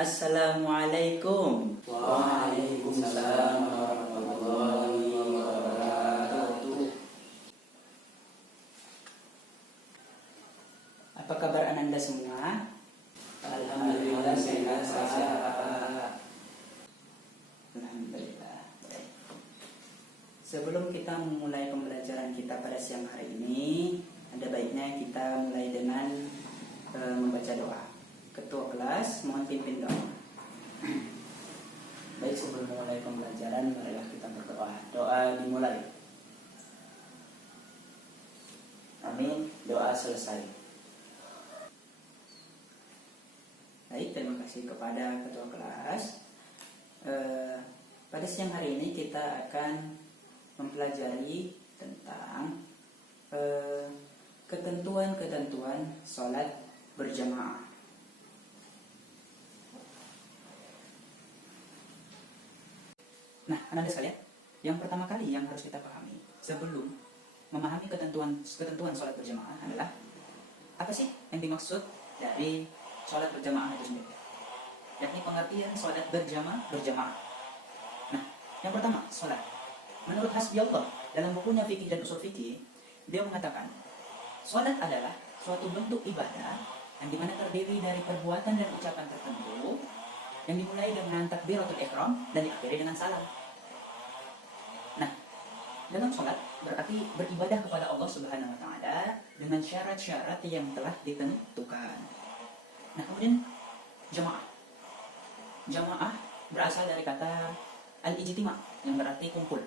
Assalamualaikum. Waalaikumsalam warahmatullahi wabarakatuh. Apa kabar Ananda semua? Alhamdulillah sehat. Alhamdulillah. Baik. Sebelum kita memulai pembelajaran kita pada siang hari ini, ada baiknya kita mulai dengan membaca doa. Ketua kelas, mohon pimpin doa. Baik, sebelum memulai pembelajaran, marilah kita berdoa. Doa dimulai. Amin. Doa selesai. Baik, terima kasih kepada ketua kelas. Pada siang hari ini kita akan mempelajari tentang ketentuan-ketentuan sholat berjamaah. Nah, Anda sekalian, yang pertama kali yang harus kita pahami sebelum memahami ketentuan sholat berjamaah adalah apa sih yang dimaksud dari sholat berjamaah itu sendiri? Yakni pengertian sholat berjamaah. Nah, yang pertama, sholat. Menurut Hasbi Allah, dalam bukunya Fikih dan Usul Fikih, dia mengatakan, sholat adalah suatu bentuk ibadah yang dimana terdiri dari perbuatan dan ucapan tertentu yang dimulai dengan takbiratul ihram dan diakhiri dengan salam. Nah, dalam sholat berarti beribadah kepada Allah Subhanahu wa Ta'ala dengan syarat-syarat yang telah ditentukan. Nah, kemudian jamaah. Jamaah berasal dari kata al-ijtima' yang berarti kumpul.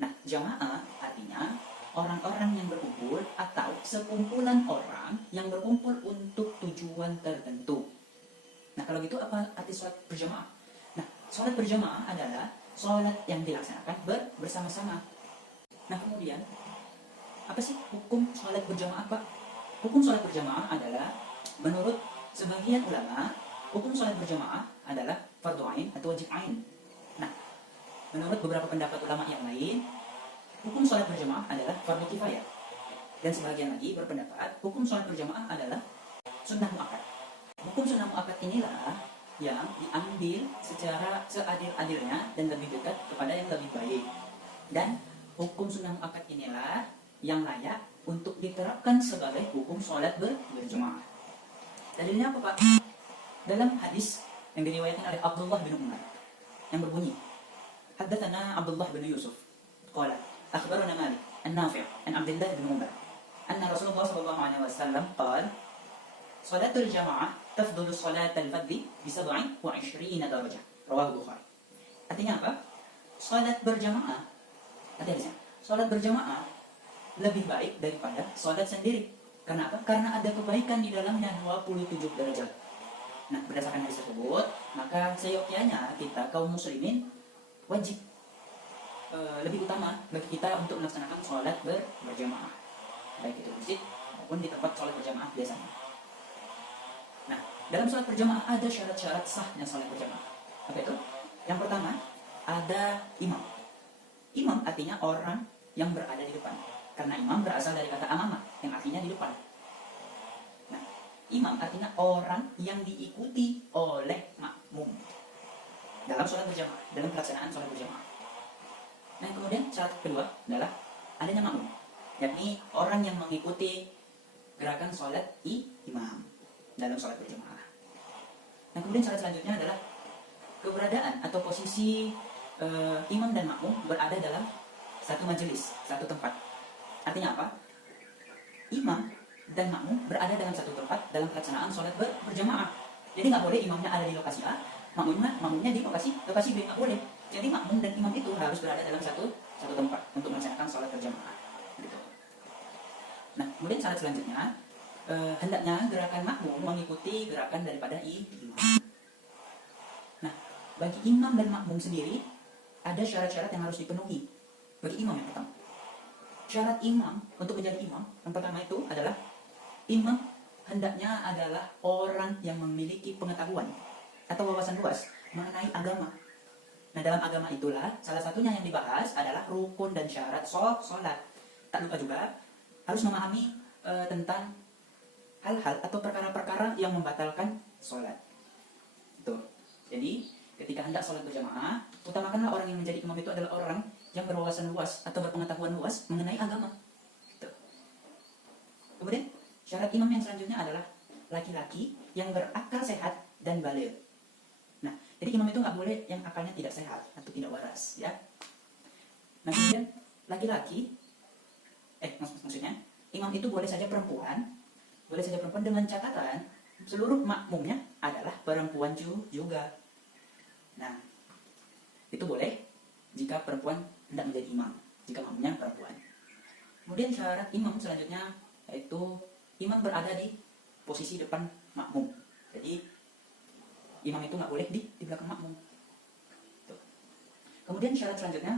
Nah, jamaah artinya orang-orang yang berkumpul atau sekumpulan orang yang berkumpul untuk tujuan tertentu. Nah, kalau gitu apa arti sholat berjamaah? Nah, sholat berjamaah adalah sholat yang dilaksanakan bersama-sama. Nah, kemudian apa sih hukum sholat berjamaah, Pak? Hukum sholat berjamaah adalah menurut sebagian ulama, hukum sholat berjamaah adalah fardhu ain atau wajib ain. Nah, menurut beberapa pendapat ulama yang lain, hukum sholat berjamaah adalah fardhu kifayah. Dan sebagian lagi berpendapat hukum sholat berjamaah adalah sunnah muakkad. Hukum sunnah muakkad inilah yang diambil secara seadil-adilnya dan lebih dekat kepada yang lebih baik. Dan hukum sunnah muakkad inilah yang layak untuk diterapkan sebagai hukum sholat berjamaah. Dalilnya apa, Pak? Dalam hadis yang diriwayatkan oleh Abdullah bin Umar yang berbunyi, Haddatsana Abdullah bin Yusuf qala akhbarana Malik an-Nafi' an Abdullah bin Umar anna Rasulullah sallallahu alaihi wasallam qala salatul jamaah tafdulu salatal fardhi bi 27 darajah. Rawahu Bukhari. Artinya apa? Salat berjamaah. Artinya salat berjamaah lebih baik daripada salat sendiri. Karena apa? Karena ada kebaikan di dalamnya 27 derajat. Nah, berdasarkan hadis tersebut, maka seyogyanya kita kaum muslimin wajib lebih utama bagi kita untuk melaksanakan salat berjamaah. Baik itu masjid maupun di tempat salat berjamaah biasanya. Nah, dalam sholat berjamaah ada syarat-syarat sahnya sholat berjamaah. Apa itu? Yang pertama, ada imam. Imam artinya orang yang berada di depan. Karena imam berasal dari kata amamah, yang artinya di depan. Nah, imam artinya orang yang diikuti oleh makmum dalam sholat berjamaah, dalam pelaksanaan sholat berjamaah. Nah, kemudian syarat kedua adalah adanya makmum, yakni orang yang mengikuti gerakan sholat imam dalam sholat berjamaah. Nah, kemudian syarat selanjutnya adalah keberadaan atau posisi imam dan makmum berada dalam satu majelis, satu tempat. Artinya apa? Imam dan makmum berada dalam satu tempat dalam pelaksanaan sholat berjamaah. Jadi nggak boleh imamnya ada di lokasi A, makmumnya di lokasi B, nggak boleh. Jadi makmum dan imam itu harus berada dalam satu tempat untuk melaksanakan sholat berjamaah. Gitu. Nah, kemudian syarat selanjutnya, hendaknya gerakan makmum mengikuti gerakan daripada imam. Nah, bagi imam dan makmum sendiri ada syarat-syarat yang harus dipenuhi. Bagi imam yang pertama, syarat imam untuk menjadi imam yang pertama itu adalah imam hendaknya adalah orang yang memiliki pengetahuan atau wawasan luas mengenai agama. Nah, dalam agama itulah salah satunya yang dibahas adalah rukun dan syarat sholat. Tak lupa juga harus memahami tentang hal-hal atau perkara-perkara yang membatalkan sholat. Jadi, ketika hendak sholat berjamaah, utamakanlah orang yang menjadi imam itu adalah orang yang berwawasan luas atau berpengetahuan luas mengenai agama. Gitu. Kemudian, syarat imam yang selanjutnya adalah laki-laki yang berakal sehat dan baligh. Nah, jadi imam itu nggak boleh yang akalnya tidak sehat atau tidak waras, ya. Nah, kemudian laki-laki, maksudnya imam itu boleh saja perempuan dengan catatan seluruh makmumnya adalah perempuan juga. Nah, itu boleh jika perempuan hendak menjadi imam, jika makmumnya perempuan. Kemudian syarat imam selanjutnya yaitu imam berada di posisi depan makmum. Jadi imam itu nggak boleh di belakang makmum. Tuh. Kemudian syarat selanjutnya,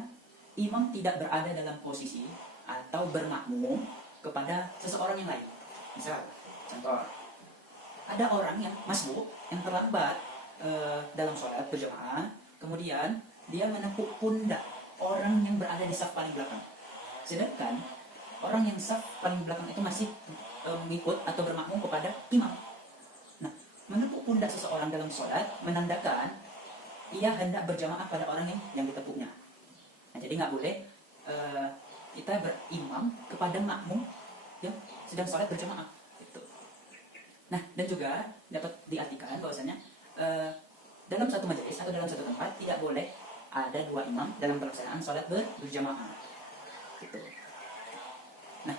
imam tidak berada dalam posisi atau bermakmum kepada seseorang yang lain. Misal, contoh, ada orang yang masbuk, yang terlambat dalam sholat berjamaah, kemudian dia menepuk pundak orang yang berada di saf paling belakang. Sedangkan orang yang saf paling belakang itu masih mengikut atau bermakmum kepada imam. Nah, menepuk pundak seseorang dalam sholat menandakan ia hendak berjamaah pada orang yang ditepuknya. Nah, jadi nggak boleh kita berimam kepada makmum yang sedang sholat berjamaah. Gitu. Nah, dan juga dapat diartikan bahwasanya dalam satu majelis atau dalam satu tempat tidak boleh ada dua imam dalam pelaksanaan sholat berjamaah. Gitu. Nah,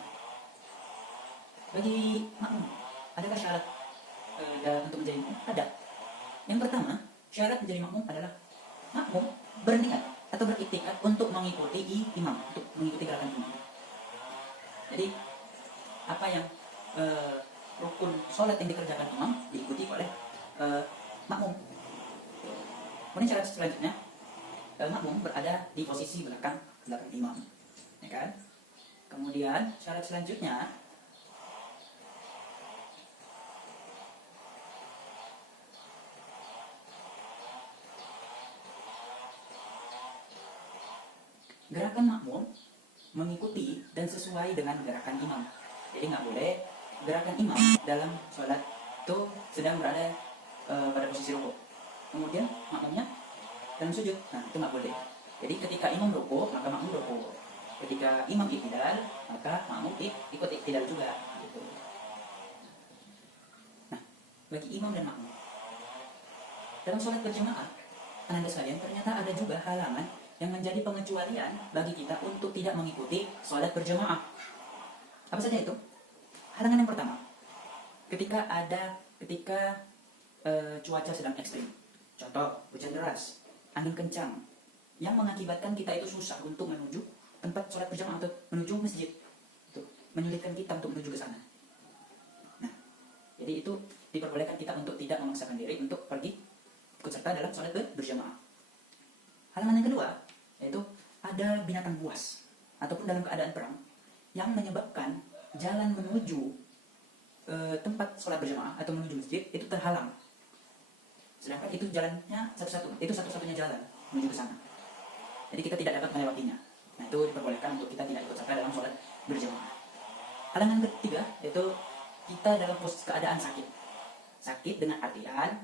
bagi makmum, adakah syarat untuk menjadi makmum? Ada. Yang pertama, syarat menjadi makmum adalah makmum berniat atau beriktikad untuk mengikuti imam, untuk mengikuti gerakan imam. Jadi, apa yang rukun sholat yang dikerjakan imam diikuti oleh makmum. Kemudian syarat selanjutnya, makmum berada di posisi belakang imam, ya kan? Kemudian syarat selanjutnya, gerakan makmum mengikuti dan sesuai dengan gerakan imam. Jadi nggak boleh gerakan imam dalam sholat itu sedang berada pada posisi rukuk, kemudian makmumnya dalam sujud. Nah, itu nggak boleh. Jadi ketika imam rukuk, maka makmum rukuk. Ketika imam iktidal, maka makmum ikut iktidal juga. Gitu. Nah, bagi imam dan makmum dalam sholat berjamaah, Anda sekalian, ternyata ada juga halangan yang menjadi pengecualian bagi kita untuk tidak mengikuti sholat berjamaah. Apa saja itu? Halangan yang pertama, ketika cuaca sedang ekstrim, contoh hujan deras, angin kencang, yang mengakibatkan kita itu susah untuk menuju tempat sholat berjamaah atau menuju masjid, itu menyulitkan kita untuk menuju ke sana. Nah, jadi itu diperbolehkan kita untuk tidak memaksakan diri untuk pergi ikut serta dalam sholat berjamaah. Halangan yang kedua, yaitu ada binatang buas ataupun dalam keadaan perang yang menyebabkan jalan menuju tempat sholat berjamaah atau menuju masjid itu terhalang. Sedangkan itu jalannya satu-satunya jalan menuju ke sana. Jadi kita tidak dapat melewatinya. Nah, itu diperbolehkan untuk kita tidak ikut serta dalam sholat berjamaah. Halangan ketiga yaitu kita dalam keadaan sakit. Sakit dengan artian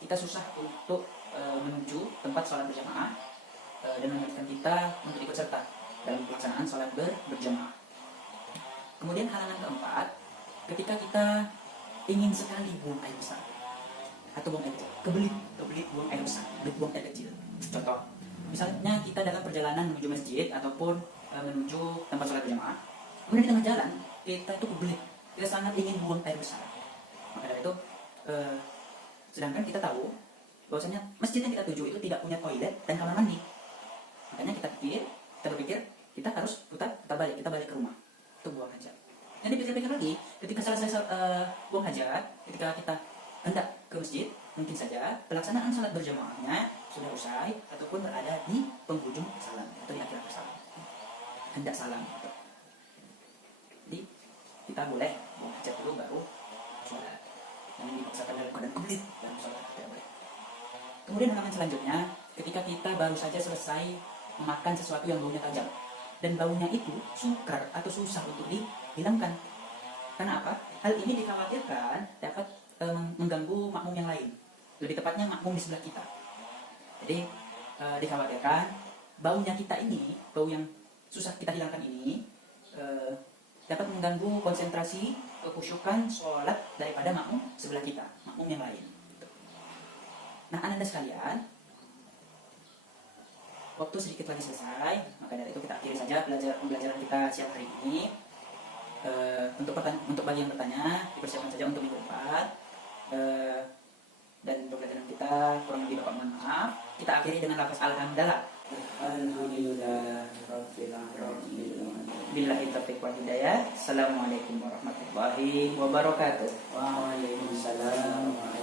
kita susah untuk menuju tempat sholat berjamaah dan menyulitkan kita untuk ikut serta dalam pelaksanaan sholat berjamaah. Kemudian halangan keempat, ketika kita ingin sekali buang air besar atau buang air kecil, kebelit buang air besar, buang air kecil. Contoh, misalnya kita dalam perjalanan menuju masjid ataupun menuju tempat sholat berjamaah, kemudian di tengah jalan kita itu kebelit, kita sangat ingin buang air besar. Maka dari itu, sedangkan kita tahu bahwasanya masjid yang kita tuju itu tidak punya toilet dan kamar mandi. Makanya kita berpikir kita harus putar balik, kita balik ke rumah untuk buang hajat. Dan dipikir-pikir lagi, ketika selesai buang hajat, ketika kita hendak ke masjid, mungkin saja pelaksanaan salat berjamaahnya sudah usai ataupun berada di penghujung salam atau di akhir salam, hendak salam. Jadi kita boleh buang hajat dulu baru sholat. Yang dipaksakan dalam keadaan kebelit dalam sholat tidak boleh. Kemudian halangan selanjutnya, ketika kita baru saja selesai makan sesuatu yang baunya tajam dan baunya itu sukar atau susah untuk dihilangkan. Karena apa? Hal ini dikhawatirkan dapat mengganggu makmum yang lain. Lebih tepatnya makmum di sebelah kita. Jadi dikhawatirkan baunya kita ini, bau yang susah kita hilangkan ini dapat mengganggu konsentrasi, kekhusyukan sholat daripada makmum sebelah kita, makmum yang lain. Nah, Anda sekalian, waktu sedikit lagi selesai, maka dari itu kita akhiri saja pembelajaran kita siang hari ini. Untuk bagi yang bertanya, dipersiapkan saja untuk minggu depan. Dan pembelajaran kita kurang lebih Bapak mohon maaf. Kita akhiri dengan lafaz alhamdulillah. Alhamdulillah Rabbil Alamin. Billahi taufiq wal hidayah. Assalamualaikum warahmatullahi wabarakatuh. Waalaikumsalam.